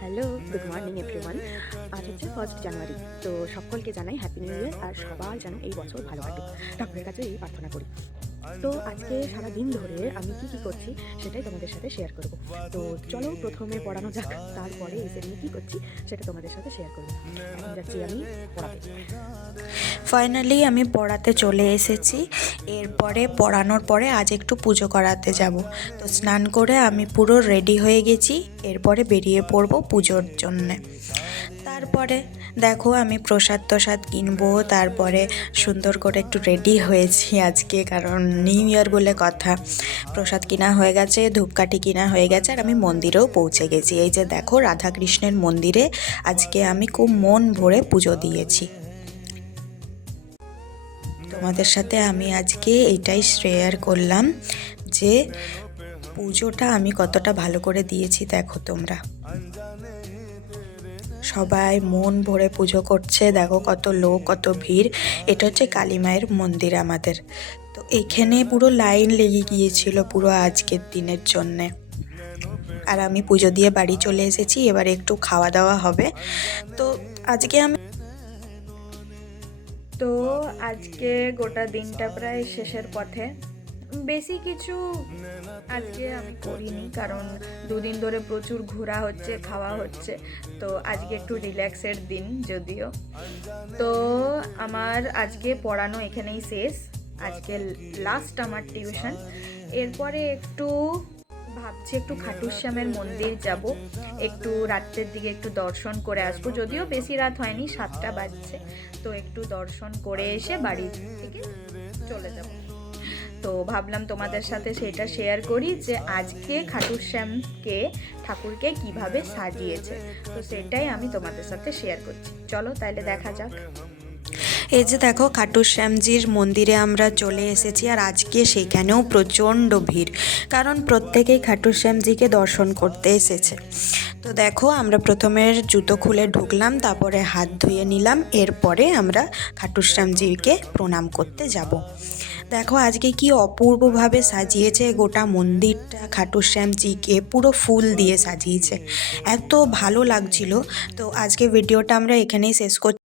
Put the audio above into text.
Hello, good morning everyone. আজ হচ্ছে 1 জানুয়ারি। তো সকলকে জানাই হ্যাপি নিউ ইয়ার। আর সবার যেন এই বছর ভালো কাটুক, ঠাকুরের কাছে এই প্রার্থনা করি। তো আজকে সারা দিন ধরে আমি কি করছি সেটাই তোমাদের সাথে শেয়ার করব। তো চলো প্রথমে পড়ানো যাক, তারপরে এসে নিয়ে কী করছি সেটা তোমাদের সাথে শেয়ার করবো। এখন যাচ্ছি আমি পড়াতে। ফাইনালি আমি পড়াতে চলে এসেছি। এরপরে পড়ানোর পরে আজ একটু পুজো করাতে যাব। তো স্নান করে আমি পুরো রেডি হয়ে গেছি। এরপরে বেরিয়ে পড়ব পুজোর জন্যে। তারপরে দেখো আমি প্রসাদ কিনবো, তারপরে সুন্দর করে একটু রেডি হয়েছি আজকে, কারণ নিউ ইয়ার বলে কথা। প্রসাদ কিনা হয়ে গেছে, ধূপকাঠি কিনা হয়ে গেছে, আর আমি মন্দিরেও পৌঁছে গেছি। এই যে দেখো রাধাকৃষ্ণের মন্দিরে আজকে আমি খুব মন ভরে পুজো দিয়েছি। তোমাদের সাথে আমি আজকে এটাই শেয়ার করলাম যে পুজোটা আমি কতটা ভালো করে দিয়েছি। দেখো তোমরা সবাই মন ভরে পুজো করছে, দেখো কত লোক, কত ভিড়। এটা হচ্ছে কালী মায়ের মন্দির আমাদের। তো এখানে পুরো লাইন লেগে গিয়েছিল পুরো আজকের দিনের জন্যে। আর আমি পুজো দিয়ে বাড়ি চলে এসেছি, এবার একটু খাওয়া দাওয়া হবে। তো আজকে গোটা দিনটা প্রায় শেষের পথে। বেশি কিছু আজকে আমি করিনি, কারণ দুদিন ধরে প্রচুর ঘোরা হচ্ছে, খাওয়া হচ্ছে। তো আজকে একটু রিল্যাক্সের দিন যদিও। তো আমার আজকে পড়ানো এখানেই শেষ। আজকে লাস্ট আমার টিউশন। এরপরে ভাবছি একটু খাটুর শ্যামের মন্দির যাব, একটু রাত্রের দিকে একটু দর্শন করে আসবো। যদিও বেশি রাত হয়নি, 7টা বাজছে। তো একটু দর্শন করে এসে বাড়ি থেকে চলে যাব। তো ভাবলাম তোমাদের সাথে সেটা শেয়ার করি যে আজকে খাটুর শ্যামকে ঠাকুরকে কিভাবে সাজিয়েছে। তো সেটাই আমি তোমাদের সাথে শেয়ার করছি। চলো তাহলে দেখা যাক। এই যে দেখো খাটুর শ্যামজির মন্দিরে আমরা চলে এসেছি, আর আজকে সেখানেও প্রচণ্ড ভিড়, কারণ প্রত্যেকেই খাটুর শ্যামজিকে দর্শন করতে এসেছে। তো দেখো আমরা প্রথমে জুতো খুলে ঢুকলাম, তারপরে হাত ধুয়ে নিলাম, এরপরে আমরা খাটুর শ্যামজিকে প্রণাম করতে যাব। দেখো আজকে কি অপূর্বভাবে সাজিয়েছে গোটা মন্দিরটা। খাটুর শ্যামজিকে পুরো ফুল দিয়ে সাজিয়েছে, এত ভালো লাগছিল। তো আজকে ভিডিওটা আমরা এখানেই শেষ করছি।